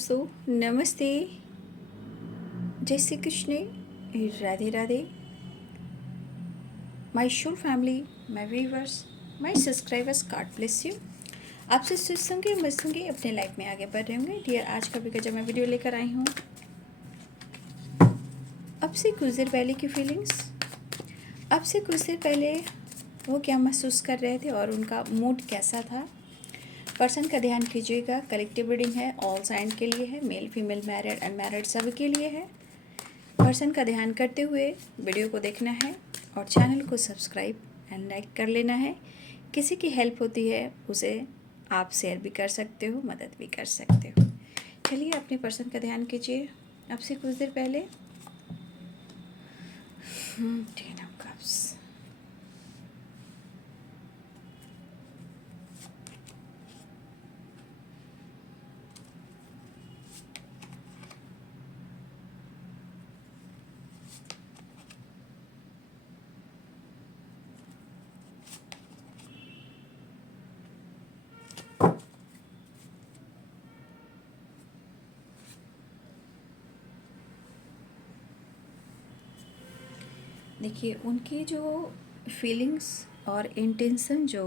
दोस्तों, नमस्ते, जय Shri Krishna, Radhe Radhe. My show family, my viewers, my subscribers, God bless you. आपसे सोच संगे मस्त संगे अपने लाइफ में आगे बढ़ रहे होंगे। डियर, आज का भी जब मैं वीडियो लेकर आई हूँ, अब से कुछ देर पहले की फीलिंग्स, अब से कुछ देर पहले वो क्या महसूस कर रहे थे और उनका मूड कैसा था। पर्सन का ध्यान कीजिएगा। कलेक्टिव रीडिंग है, ऑल साइन के लिए है, मेल फीमेल मैरिड अनमैरिड सभी के लिए है। पर्सन का ध्यान करते हुए वीडियो को देखना है और चैनल को सब्सक्राइब एंड लाइक कर लेना है। किसी की हेल्प होती है उसे आप शेयर भी कर सकते हो, मदद भी कर सकते हो। चलिए अपने पर्सन का ध्यान कीजिए। अब से कुछ देर पहले टेन ऑफ कप्स, देखिए उनकी जो फीलिंग्स और इंटेंशन जो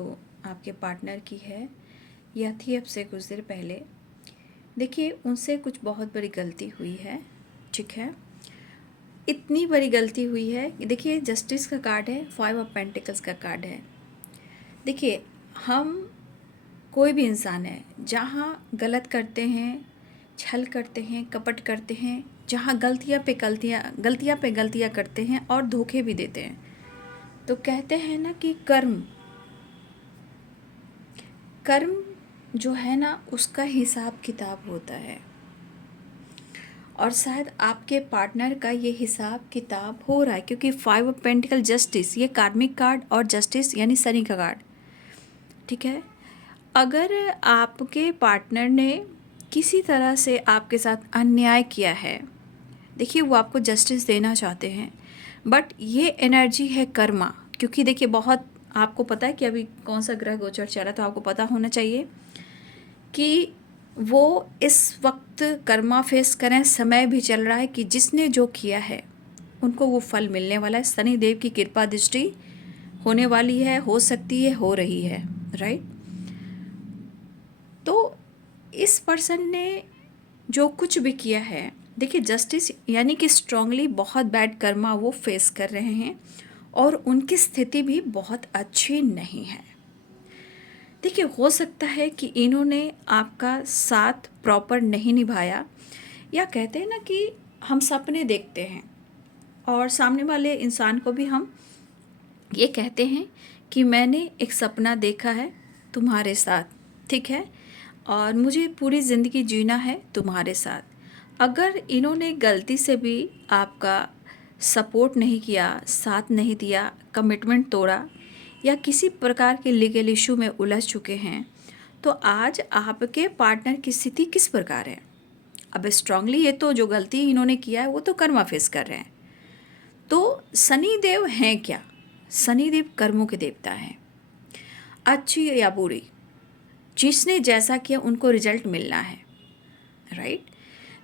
आपके पार्टनर की है, यह थी अब से कुछ देर पहले। देखिए उनसे कुछ बहुत बड़ी गलती हुई है, ठीक है। इतनी बड़ी गलती हुई है। देखिए जस्टिस का कार्ड है, 5 ऑफ पेंटिकल्स का कार्ड है। देखिए हम कोई भी इंसान है, जहाँ गलत करते हैं, छल करते हैं, कपट करते हैं, जहाँ गलतियाँ पे गलतियाँ करते हैं और धोखे भी देते हैं, तो कहते हैं ना कि कर्म कर्म जो है ना उसका हिसाब किताब होता है। और शायद आपके पार्टनर का ये हिसाब किताब हो रहा है, क्योंकि 5 ऑफ पेंटिकल जस्टिस, ये कार्मिक कार्ड और जस्टिस यानी शनि का कार्ड, ठीक है। अगर आपके पार्टनर ने किसी तरह से आपके साथ अन्याय किया है, देखिए वो आपको जस्टिस देना चाहते हैं, बट ये एनर्जी है कर्मा। क्योंकि देखिए बहुत आपको पता है कि अभी कौन सा ग्रह गोचर चल रहा है, तो आपको पता होना चाहिए कि वो इस वक्त कर्मा फेस करें। समय भी चल रहा है कि जिसने जो किया है उनको वो फल मिलने वाला है। शनि देव की कृपा दृष्टि होने वाली है, हो सकती है, हो रही है, राइट। तो इस पर्सन ने जो कुछ भी किया है, देखिए जस्टिस यानी कि स्ट्रांगली बहुत बैड कर्मा वो फेस कर रहे हैं और उनकी स्थिति भी बहुत अच्छी नहीं है। देखिए हो सकता है कि इन्होंने आपका साथ प्रॉपर नहीं निभाया, या कहते हैं ना कि हम सपने देखते हैं और सामने वाले इंसान को भी हम ये कहते हैं कि मैंने एक सपना देखा है तुम्हारे साथ, ठीक है, और मुझे पूरी ज़िंदगी जीना है तुम्हारे साथ। अगर इन्होंने गलती से भी आपका सपोर्ट नहीं किया, साथ नहीं दिया, कमिटमेंट तोड़ा या किसी प्रकार के लीगल इशू में उलझ चुके हैं, तो आज आपके पार्टनर की स्थिति किस प्रकार है। अब स्ट्रांगली ये तो जो गलती इन्होंने किया है वो तो कर्मा फेस कर रहे हैं। तो शनि देव हैं क्या? शनि देव कर्मों के देवता हैं। अच्छी या बुरी, जिसने जैसा किया उनको रिजल्ट मिलना है, राइट।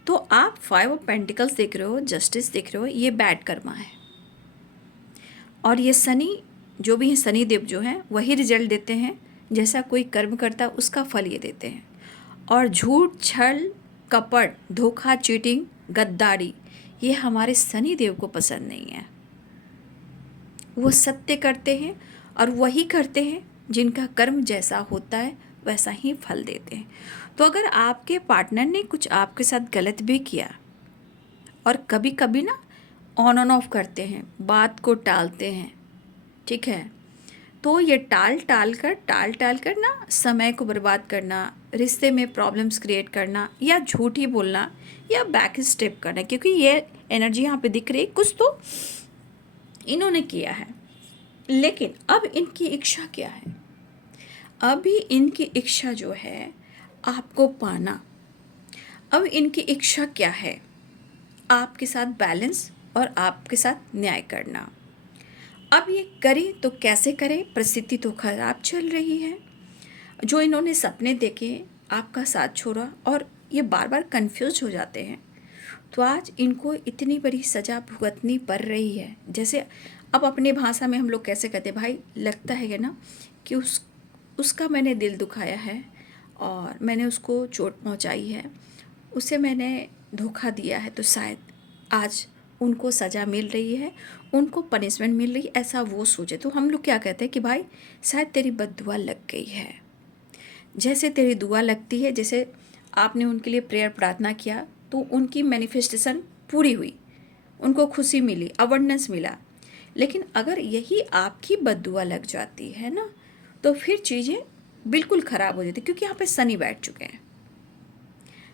तो आप 5 ऑफ पेंटिकल्स देख रहे हो, जस्टिस देख रहे हो, ये बैड कर्मा है। और ये शनि जो भी हैं, शनि देव जो हैं वही रिजल्ट देते हैं, जैसा कोई कर्म करता है उसका फल ये देते हैं। और झूठ, छल, कपट, धोखा, चीटिंग, गद्दारी, ये हमारे शनि देव को पसंद नहीं है। वो सत्य करते हैं और वही करते हैं जिनका कर्म जैसा होता है वैसा ही फल देते हैं। तो अगर आपके पार्टनर ने कुछ आपके साथ गलत भी किया, और कभी कभी ना ऑन ऑफ करते हैं, बात को टालते हैं, ठीक है, तो ये टाल टाल कर ना समय को बर्बाद करना, रिश्ते में प्रॉब्लम्स क्रिएट करना, या झूठ ही बोलना, या बैक स्टेप करना, क्योंकि ये एनर्जी यहाँ पे दिख रही, कुछ तो इन्होंने किया है। लेकिन अब इनकी इच्छा क्या है? अभी इनकी इच्छा जो है आपको पाना। अब इनकी इच्छा क्या है? आपके साथ बैलेंस और आपके साथ न्याय करना। अब ये करें तो कैसे करें? परिस्थिति तो खराब चल रही है। जो इन्होंने सपने देखे, आपका साथ छोड़ा और ये बार बार कंफ्यूज हो जाते हैं, तो आज इनको इतनी बड़ी सज़ा भुगतनी पड़ रही है। जैसे अब अपनी भाषा में हम लोग कैसे कहते हैं, भाई लगता है ना कि उसका मैंने दिल दुखाया है और मैंने उसको चोट पहुंचाई है, उसे मैंने धोखा दिया है, तो शायद आज उनको सज़ा मिल रही है, उनको पनिशमेंट मिल रही है, ऐसा वो सोचे। तो हम लोग क्या कहते हैं कि भाई शायद तेरी बद्दुआ लग गई है। जैसे तेरी दुआ लगती है, जैसे आपने उनके लिए प्रेयर प्रार्थना किया तो उनकी मैनिफेस्टेशन पूरी हुई, उनको खुशी मिली, अवेंडनेस मिला। लेकिन अगर यही आपकी बद्दुआ लग जाती है ना, तो फिर चीज़ें बिल्कुल ख़राब हो जाती, क्योंकि यहाँ पे शनि बैठ चुके हैं।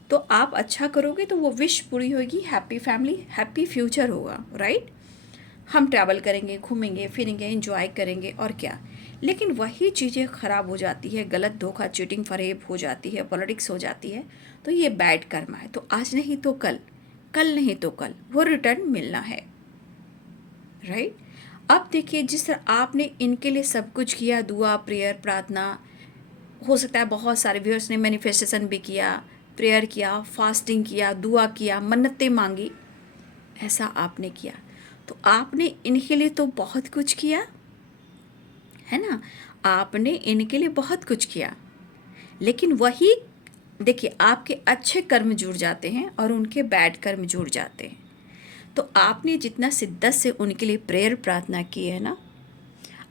तो आप अच्छा करोगे तो वो विश पूरी होगी, हैप्पी फैमिली, हैप्पी फ्यूचर होगा, राइट। हम ट्रैवल करेंगे, घूमेंगे फिरेंगे, एंजॉय करेंगे और क्या। लेकिन वही चीज़ें ख़राब हो जाती है, गलत धोखा, चीटिंग, फरेब हो जाती है, पॉलिटिक्स हो जाती है, तो ये बैड कर्मा है। तो आज नहीं तो कल, कल नहीं तो कल वो रिटर्न मिलना है, राइट। अब देखिए, जिस तरह आपने इनके लिए सब कुछ किया, दुआ, प्रेयर, प्रार्थना, हो सकता है बहुत सारे व्यूअर्स ने मैनिफेस्टेशन भी किया, प्रेयर किया, फास्टिंग किया, दुआ किया, मन्नतें मांगी, ऐसा आपने किया। तो आपने इनके लिए तो बहुत कुछ किया है ना, आपने इनके लिए बहुत कुछ किया। लेकिन वही देखिए, आपके अच्छे कर्म जुड़ जाते हैं और उनके बैड कर्म जुड़ जाते हैं। तो आपने जितना शिद्दत से उनके लिए प्रेयर प्रार्थना की है ना,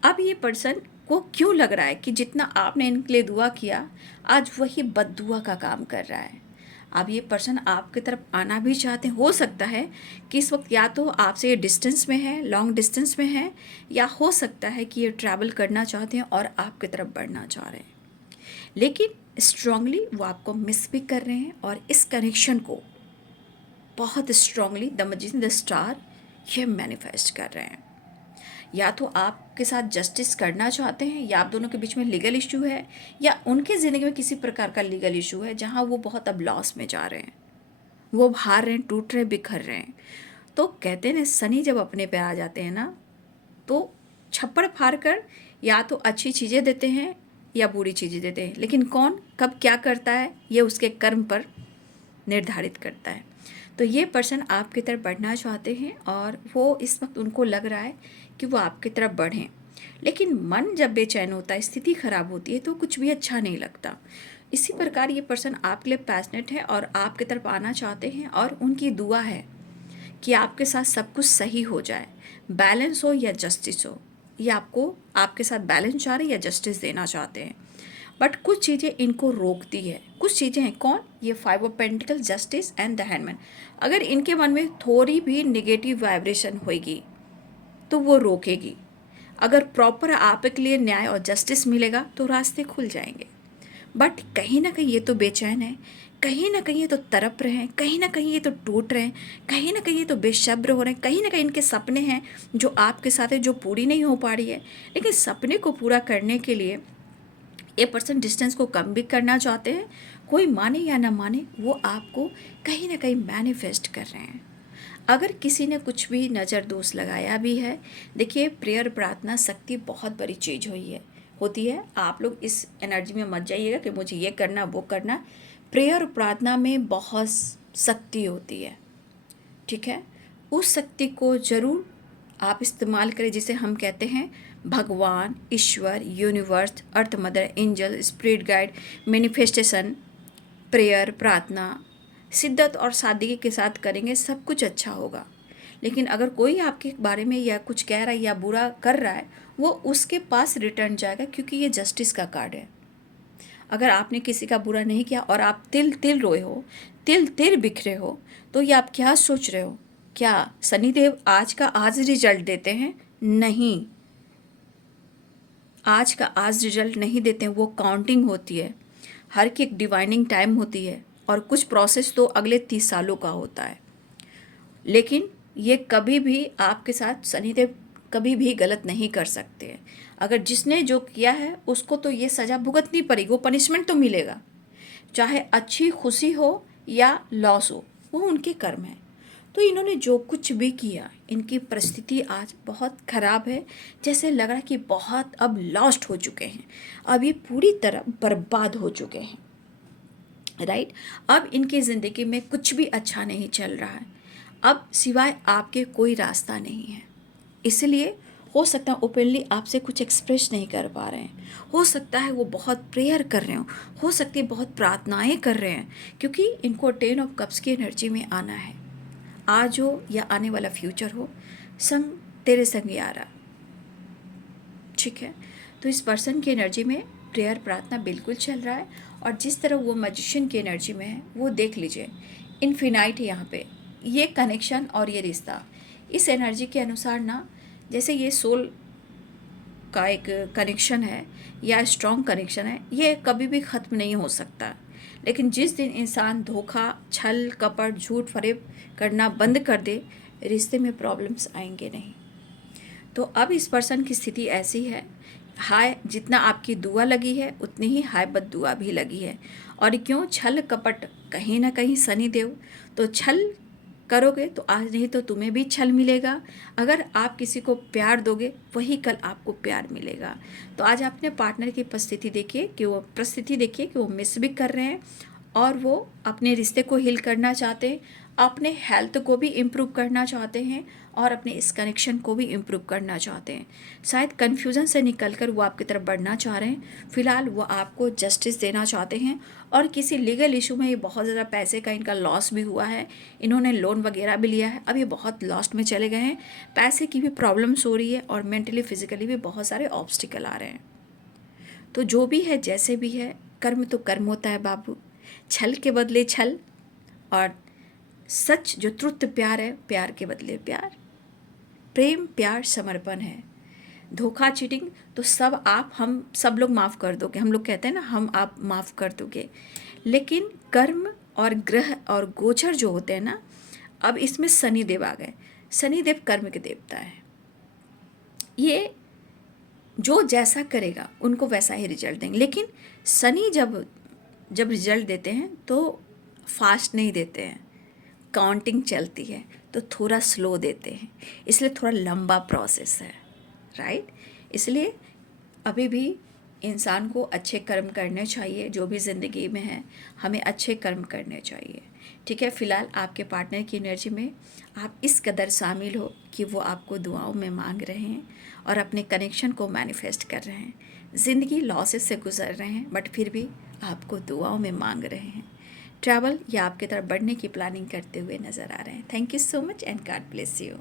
अब ये पर्सन को क्यों लग रहा है कि जितना आपने इनके लिए दुआ किया, आज वही बद्दुआ का काम कर रहा है। अब ये पर्सन आपकी तरफ आना भी चाहते हैं। हो सकता है कि इस वक्त या तो आपसे ये डिस्टेंस में है, लॉन्ग डिस्टेंस में है, या हो सकता है कि ये ट्रैवल करना चाहते हैं और आपकी तरफ बढ़ना चाह रहे हैं। लेकिन स्ट्रांगली वो आपको मिस भी कर रहे हैं और इस कनेक्शन को बहुत strongly the magician, the star, ये मैनिफेस्ट कर रहे हैं। या तो आपके साथ जस्टिस करना चाहते हैं, या आप दोनों के बीच में लीगल इशू है, या उनके ज़िंदगी में किसी प्रकार का लीगल इशू है जहां वो बहुत अब लॉस में जा रहे हैं, वो हार रहे हैं, टूट रहे, बिखर रहे हैं। तो कहते हैं ना, शनि जब अपने पे आ जाते हैं ना, तो छप्पड़ फाड़ कर या तो अच्छी चीज़ें देते हैं या बुरी चीज़ें देते हैं। लेकिन कौन कब क्या करता है, ये उसके कर्म पर निर्धारित करता है। तो ये पर्सन आपकी तरफ बढ़ना चाहते हैं और वो इस वक्त उनको लग रहा है कि वो आपकी तरफ बढ़ें। लेकिन मन जब बेचैन होता है, स्थिति खराब होती है, तो कुछ भी अच्छा नहीं लगता। इसी प्रकार ये पर्सन आपके लिए पैशनेट है और आपकी तरफ आना चाहते हैं, और उनकी दुआ है कि आपके साथ सब कुछ सही हो जाए, बैलेंस हो या जस्टिस हो। ये आपको आपके साथ बैलेंस चाह रहे हैं या जस्टिस देना चाहते हैं। बट कुछ चीज़ें इनको रोकती है, कुछ चीज़ें हैं। कौन? ये 5 of pentacle, justice and the handman. अगर इनके मन में थोड़ी भी नेगेटिव वाइब्रेशन होगी तो वो रोकेगी। अगर प्रॉपर आपके लिए न्याय और जस्टिस मिलेगा तो रास्ते खुल जाएंगे। बट कहीं ना कहीं ये तो बेचैन है, कहीं ना कहीं ये तो तड़प रहे हैं, कहीं ना कहीं ये तो टूट रहे हैं, कहीं ना कहीं ये तो बेसब्र हो रहे हैं, कहीं ना कहीं इनके सपने हैं जो आपके साथ है, जो पूरी नहीं हो पा रही है। लेकिन सपने को पूरा करने के लिए ये पर्सन डिस्टेंस को कम भी करना चाहते हैं। कोई माने या ना माने, वो आपको कहीं ना कहीं मैनिफेस्ट कर रहे हैं। अगर किसी ने कुछ भी नज़र दोष लगाया भी है, देखिए प्रेयर प्रार्थना शक्ति बहुत बड़ी चीज़ होती है। आप लोग इस एनर्जी में मत जाइएगा कि मुझे ये करना वो करना। प्रेयर प्रार्थना में बहुत शक्ति होती है, ठीक है। उस शक्ति को ज़रूर आप इस्तेमाल करें, जिसे हम कहते हैं भगवान, ईश्वर, universe, earth mother, angel, spirit guide, manifestation, prayer प्रार्थना शिद्दत और सादगी के साथ करेंगे, सब कुछ अच्छा होगा। लेकिन अगर कोई आपके बारे में या कुछ कह रहा है या बुरा कर रहा है, वो उसके पास रिटर्न जाएगा, क्योंकि ये जस्टिस का कार्ड है। अगर आपने किसी का बुरा नहीं किया और आप तिल तिल रोए हो, तिल तिल बिखरे हो, तो ये आप क्या सोच रहे हो? क्या शनिदेव आज का आज रिजल्ट देते हैं? नहीं, आज का आज रिजल्ट नहीं देते हैं। वो काउंटिंग होती है, हर की एक डिवाइनिंग टाइम होती है, और कुछ प्रोसेस तो अगले 30 सालों का होता है। लेकिन ये कभी भी आपके साथ शनिदेव कभी भी गलत नहीं कर सकते हैं। अगर जिसने जो किया है उसको तो ये सज़ा भुगतनी पड़ेगी, वो पनिशमेंट तो मिलेगा, चाहे अच्छी खुशी हो या लॉस हो, वो उनके कर्म है। तो इन्होंने जो कुछ भी किया, इनकी परिस्थिति आज बहुत ख़राब है। जैसे लग रहा है कि बहुत अब लॉस्ट हो चुके हैं, अब ये पूरी तरह बर्बाद हो चुके हैं। राइट। अब इनकी ज़िंदगी में कुछ भी अच्छा नहीं चल रहा है, अब सिवाय आपके कोई रास्ता नहीं है। इसलिए हो सकता है ओपनली आपसे कुछ एक्सप्रेस नहीं कर पा रहे हैं, हो सकता है वो बहुत प्रेयर कर रहे हो सकती है बहुत प्रार्थनाएं कर रहे हैं, क्योंकि इनको 10 ऑफ कप्स की एनर्जी में आना है। आज हो या आने वाला फ्यूचर हो, संग तेरे संग यारा। ठीक है, तो इस पर्सन की एनर्जी में प्रेयर प्रार्थना बिल्कुल चल रहा है। और जिस तरह वो मैजिशियन की एनर्जी में है वो देख लीजिए, इन्फिनाइट है यहाँ पे ये कनेक्शन और ये रिश्ता। इस एनर्जी के अनुसार ना, जैसे ये सोल का एक कनेक्शन है या स्ट्रॉन्ग कनेक्शन है, ये कभी भी ख़त्म नहीं हो सकता। लेकिन जिस दिन इंसान धोखा, छल, कपट, झूठ फरेब करना बंद कर दे, रिश्ते में प्रॉब्लम्स आएंगे नहीं। तो अब इस पर्सन की स्थिति ऐसी है, हाय जितना आपकी दुआ लगी है उतनी ही हाय बद दुआ भी लगी है। और क्यों? छल कपट, कहीं ना कहीं शनि देव, तो छल करोगे तो आज नहीं तो तुम्हें भी छल मिलेगा। अगर आप किसी को प्यार दोगे वही कल आपको प्यार मिलेगा। तो आज अपने पार्टनर की परिस्थिति देखिए कि वो मिस भी कर रहे हैं और वो अपने रिश्ते को हील करना चाहते हैं, अपने हेल्थ को भी इम्प्रूव करना चाहते हैं और अपने इस कनेक्शन को भी इम्प्रूव करना चाहते हैं। शायद कन्फ्यूज़न से निकलकर वो आपकी तरफ बढ़ना चाह रहे हैं। फ़िलहाल वो आपको जस्टिस देना चाहते हैं और किसी लीगल इशू में ये बहुत ज़्यादा पैसे का इनका लॉस भी हुआ है, इन्होंने लोन वगैरह भी लिया है, अब ये बहुत लॉस्ट में चले गए हैं, पैसे की भी प्रॉब्लम्स हो रही है और मेंटली फिजिकली भी बहुत सारे ऑब्स्टिकल आ रहे हैं। तो जो भी है जैसे भी है, कर्म तो कर्म होता है बाबू, छल के बदले छल और सच जो ट्रुथ प्यार है, प्यार के बदले प्यार, प्रेम प्यार समर्पण है। धोखा चीटिंग तो सब आप हम सब लोग माफ़ कर दोगे, हम लोग कहते हैं ना हम आप माफ़ कर दोगे। लेकिन कर्म और ग्रह और गोचर जो होते हैं ना, अब इसमें शनिदेव आ गए। शनिदेव कर्म के देवता है, ये जो जैसा करेगा उनको वैसा ही रिजल्ट देंगे। लेकिन शनि जब जब रिजल्ट देते हैं तो फास्ट नहीं देते हैं, काउंटिंग चलती है तो थोड़ा स्लो देते हैं, इसलिए थोड़ा लंबा प्रोसेस है। राइट। इसलिए अभी भी इंसान को अच्छे कर्म करने चाहिए, जो भी ज़िंदगी में है हमें अच्छे कर्म करने चाहिए। ठीक है, फ़िलहाल आपके पार्टनर की एनर्जी में आप इस कदर शामिल हो कि वो आपको दुआओं में मांग रहे हैं और अपने कनेक्शन को मैनिफेस्ट कर रहे हैं। ज़िंदगी लॉसेस से गुजर रहे हैं बट फिर भी आपको दुआओं में मांग रहे हैं। ट्रैवल या आपकी तरफ बढ़ने की प्लानिंग करते हुए नज़र आ रहे हैं। Thank you so much and God bless you.